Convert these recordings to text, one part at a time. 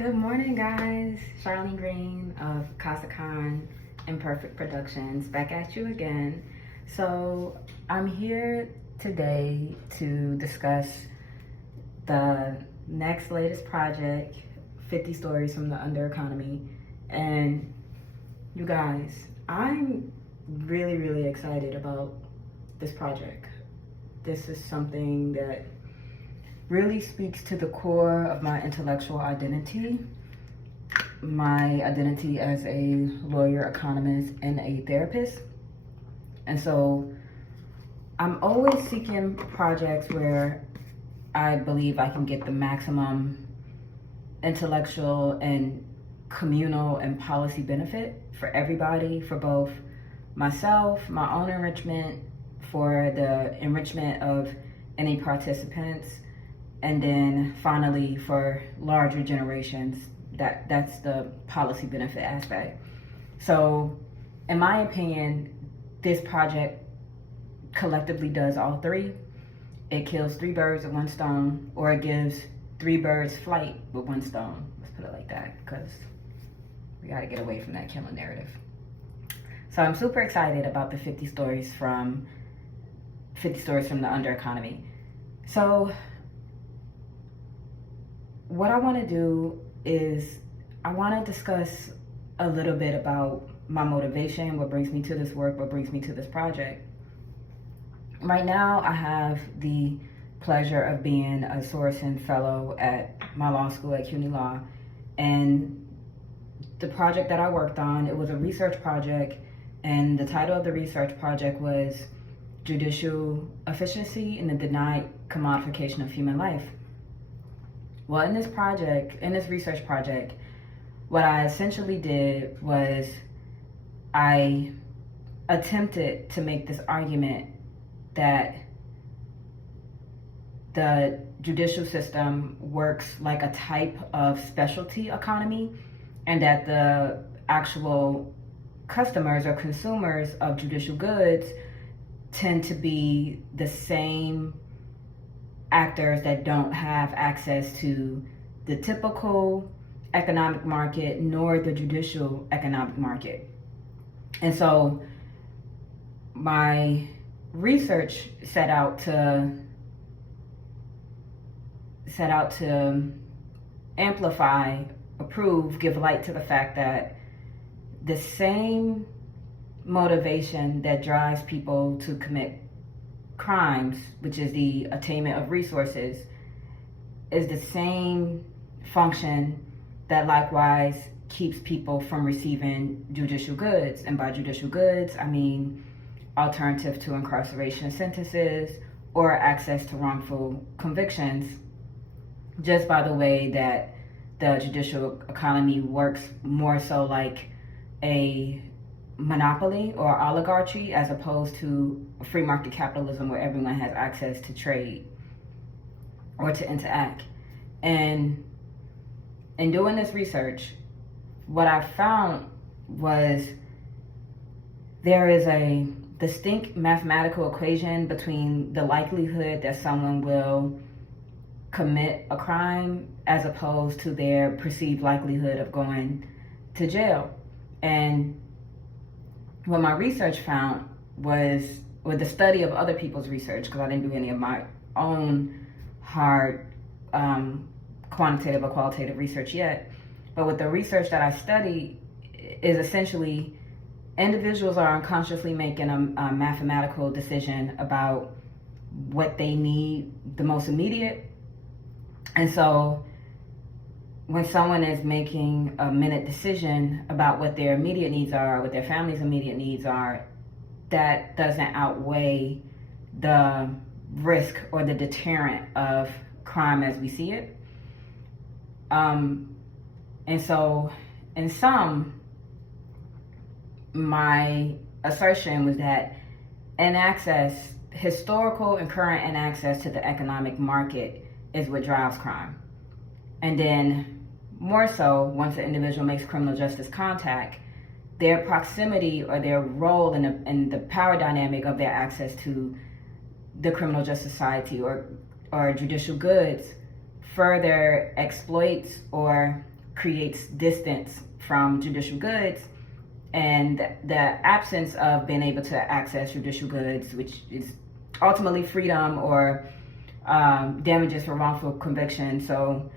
Good morning, guys. Charlene Green of Casa Khan Imperfect Productions back at you again. So I'm here today to discuss the next latest project, 50 Stories from the Under Economy. And you guys, I'm really excited about this project. This is something that really speaks to the core of my intellectual identity, my identity as a lawyer, economist, and a therapist. And so I'm always seeking projects where I believe I can get the maximum intellectual and communal and policy benefit for everybody, for both myself, my own enrichment, for the enrichment of any participants, and then finally for larger generations. That's the policy benefit aspect. So in my opinion, this project collectively does all three. It kills three birds with one stone, or it gives three birds flight with one stone. Let's put it like that, because we got to get away from that killing narrative. So I'm super excited about the 50 stories from the Under Economy. So what I want to do is I want to discuss a little bit about my motivation, what brings me to this work, what brings me to this project. Right now, I have the pleasure of being a Sorensen Fellow at my law school at CUNY Law. And the project that I worked on, it was a research project, and the title of the research project was Judicial Efficiency and the Denied Commodification of Human Life. Well, in this research project, what I essentially did was I attempted to make this argument that the judicial system works like a type of specialty economy, and that the actual customers or consumers of judicial goods tend to be the same actors that don't have access to the typical economic market nor the judicial economic market. And so my research set out to amplify, approve, give light to the fact that the same motivation that drives people to commit crimes, which is the attainment of resources, is the same function that likewise keeps people from receiving judicial goods. And by judicial goods, I mean alternative to incarceration sentences or access to wrongful convictions, just by the way that the judicial economy works more so like a monopoly or oligarchy, as opposed to free market capitalism where everyone has access to trade or to interact. And in doing this research, what I found was there is a distinct mathematical equation between the likelihood that someone will commit a crime as opposed to their perceived likelihood of going to jail. And what my research found was, with the study of other people's research, because I didn't do any of my own hard quantitative or qualitative research yet, but with the research that I studied is essentially individuals are unconsciously making a mathematical decision about what they need the most immediate. And so when someone is making a minute decision about what their immediate needs are, what their family's immediate needs are, that doesn't outweigh the risk or the deterrent of crime as we see it. And so in sum, my assertion was that historical and current inaccess to the economic market is what drives crime. And then more so, once an individual makes criminal justice contact, their proximity or their role in the power dynamic of their access to the criminal justice society or judicial goods further exploits or creates distance from judicial goods, and the absence of being able to access judicial goods, which is ultimately freedom or damages for wrongful conviction. So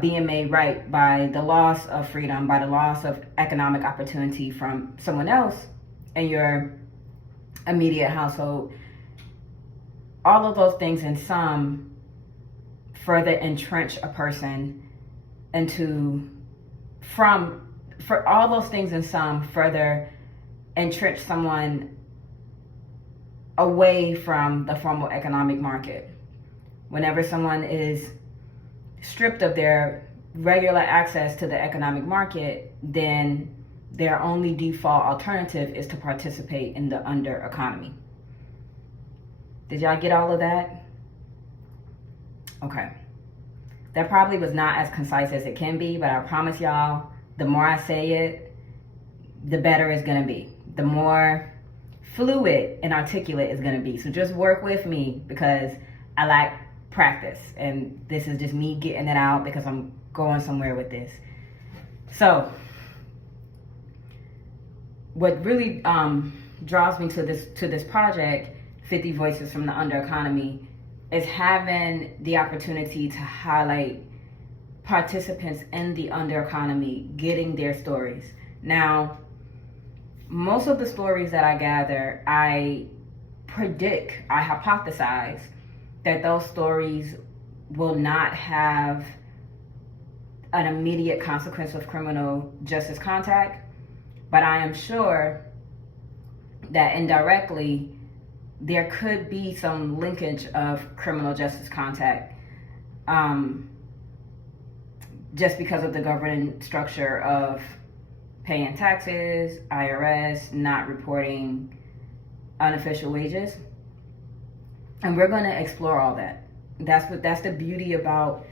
being made right by the loss of freedom, by the loss of economic opportunity from someone else in your immediate household. All of those things in sum further entrench a person for all those things in sum further entrench someone away from the formal economic market. Whenever someone is stripped of their regular access to the economic market, then their only default alternative is to participate in the under economy. Did y'all get all of that? Okay. That probably was not as concise as it can be, but I promise y'all, the more I say it, the better it's gonna be. The more fluid and articulate it's gonna be. So just work with me, because I lack practice, and this is just me getting it out because I'm going somewhere with this. So what really draws me to this project, 50 Voices from the Under Economy, is having the opportunity to highlight participants in the under economy getting their stories. Now, most of the stories that I gather, I hypothesize that those stories will not have an immediate consequence of criminal justice contact, but I am sure that indirectly there could be some linkage of criminal justice contact, just because of the governing structure of paying taxes, IRS, not reporting unofficial wages. And we're going to explore all that. That's the beauty about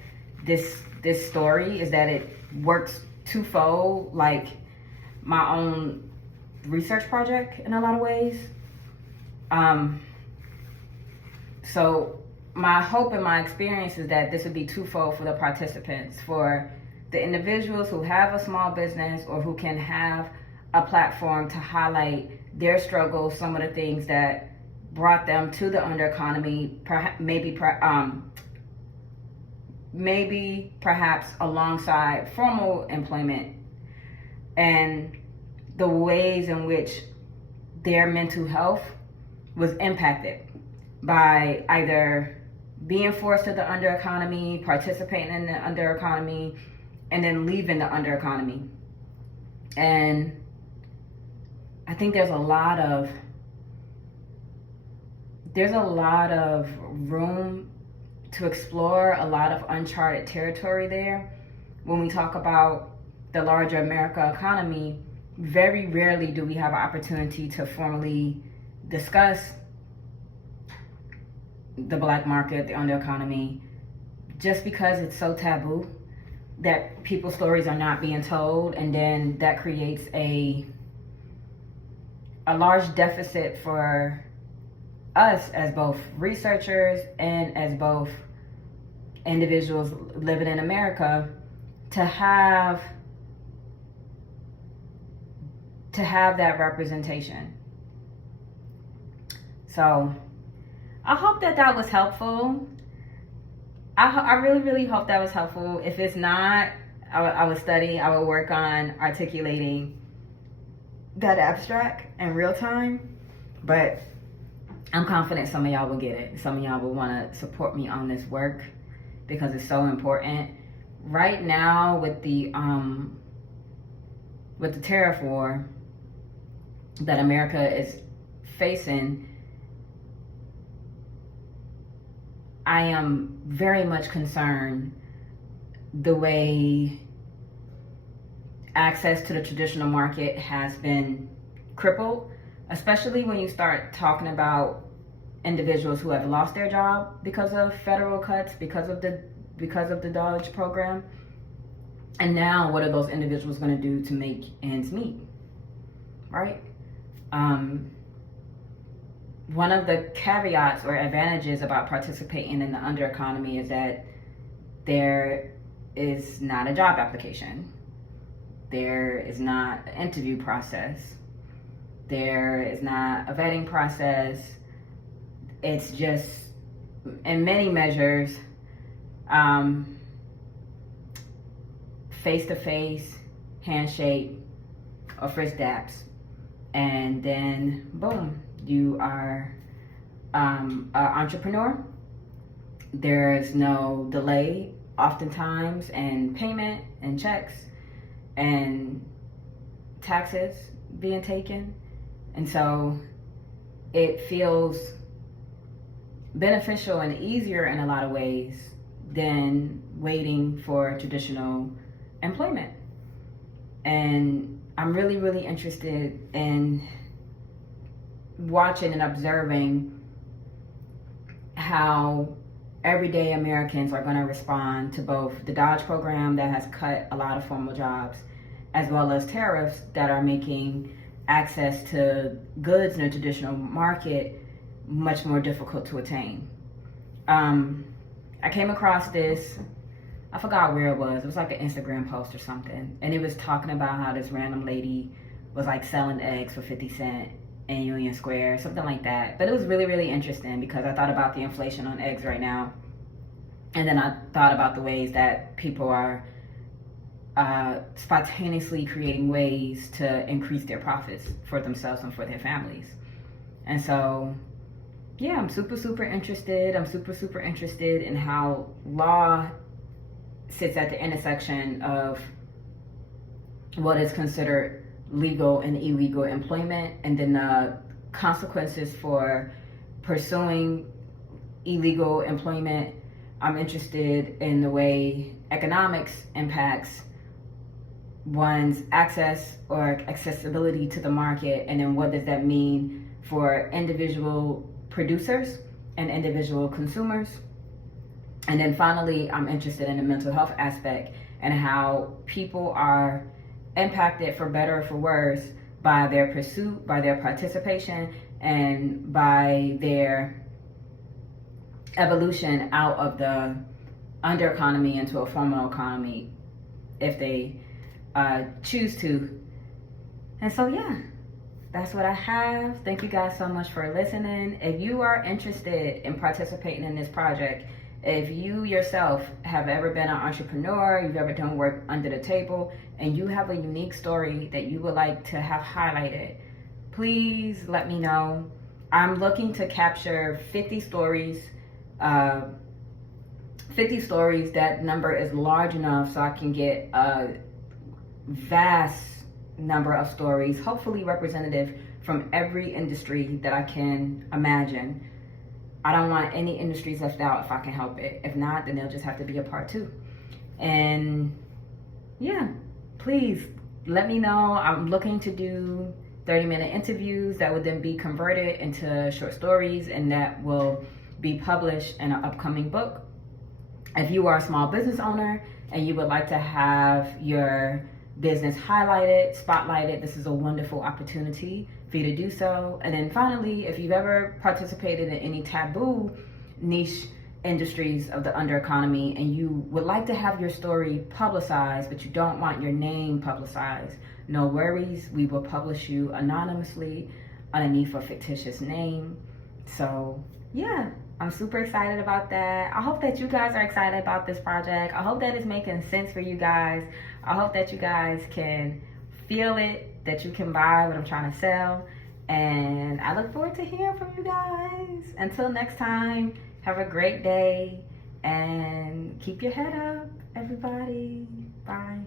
this story, is that it works twofold, like my own research project in a lot of ways. So my hope and my experience is that this would be twofold for the participants, for the individuals who have a small business or who can have a platform to highlight their struggles, some of the things that brought them to the under economy, maybe perhaps alongside formal employment, and the ways in which their mental health was impacted by either being forced to the under economy, participating in the under economy, and then leaving the under economy. And I think there's a lot of room to explore, a lot of uncharted territory there. When we talk about the larger America economy, very rarely do we have an opportunity to formally discuss the black market, the under economy, just because it's so taboo that people's stories are not being told, and then that creates a large deficit for us as both researchers and as both individuals living in America to have that representation. So I hope that was helpful. I really, really hope that was helpful. If it's not, I would work on articulating that abstract in real time. But I'm confident some of y'all will get it. Some of y'all will want to support me on this work because it's so important. Right now with the tariff war that America is facing, I am very much concerned the way access to the traditional market has been crippled, especially when you start talking about individuals who have lost their job because of federal cuts, because of the Dodge program. And now what are those individuals going to do to make ends meet, right? One of the caveats or advantages about participating in the under economy is that there is not a job application. There is not an interview process. There is not a vetting process. It's just, in many measures, face-to-face, handshake, or first daps. And then, boom, you are an entrepreneur. There's no delay, oftentimes, in payment and checks and taxes being taken. And so it feels beneficial and easier in a lot of ways than waiting for traditional employment. And I'm really, really interested in watching and observing how everyday Americans are going to respond to both the Dodge program that has cut a lot of formal jobs, as well as tariffs that are making access to goods in the traditional market much more difficult to attain. I came across this, I forgot where it was like an Instagram post or something, and it was talking about how this random lady was like selling eggs for 50 cents in Union Square, something like that. But it was really, really interesting because I thought about the inflation on eggs right now, and then I thought about the ways that people are spontaneously creating ways to increase their profits for themselves and for their families. And so, yeah, I'm super, super interested. I'm super, super interested in how law sits at the intersection of what is considered legal and illegal employment, and then the consequences for pursuing illegal employment. I'm interested in the way economics impacts one's access or accessibility to the market, and then what does that mean for individual producers and individual consumers. And then finally, I'm interested in the mental health aspect and how people are impacted, for better or for worse, by their pursuit, by their participation, and by their evolution out of the under economy into a formal economy, if they choose to. And so, yeah, that's what I have. Thank you guys so much for listening. If you are interested in participating in this project, if you yourself have ever been an entrepreneur, you've ever done work under the table, and you have a unique story that you would like to have highlighted, please let me know. I'm looking to capture 50 stories. 50 stories. That number is large enough so I can get a vast number of stories, hopefully representative from every industry that I can imagine. I don't want any industries left out if I can help it. If not, then they'll just have to be a part two. And yeah, please let me know. I'm looking to do 30-minute interviews that would then be converted into short stories, and that will be published in an upcoming book. If you are a small business owner and you would like to have your business highlighted, spotlighted, this is a wonderful opportunity for you to do so. And then finally, if you've ever participated in any taboo niche industries of the under economy and you would like to have your story publicized, but you don't want your name publicized, no worries. We will publish you anonymously underneath a fictitious name. So yeah, I'm super excited about that. I hope that you guys are excited about this project. I hope that it's making sense for you guys. I hope that you guys can feel it, that you can buy what I'm trying to sell. And I look forward to hearing from you guys. Until next time, have a great day and keep your head up, everybody. Bye.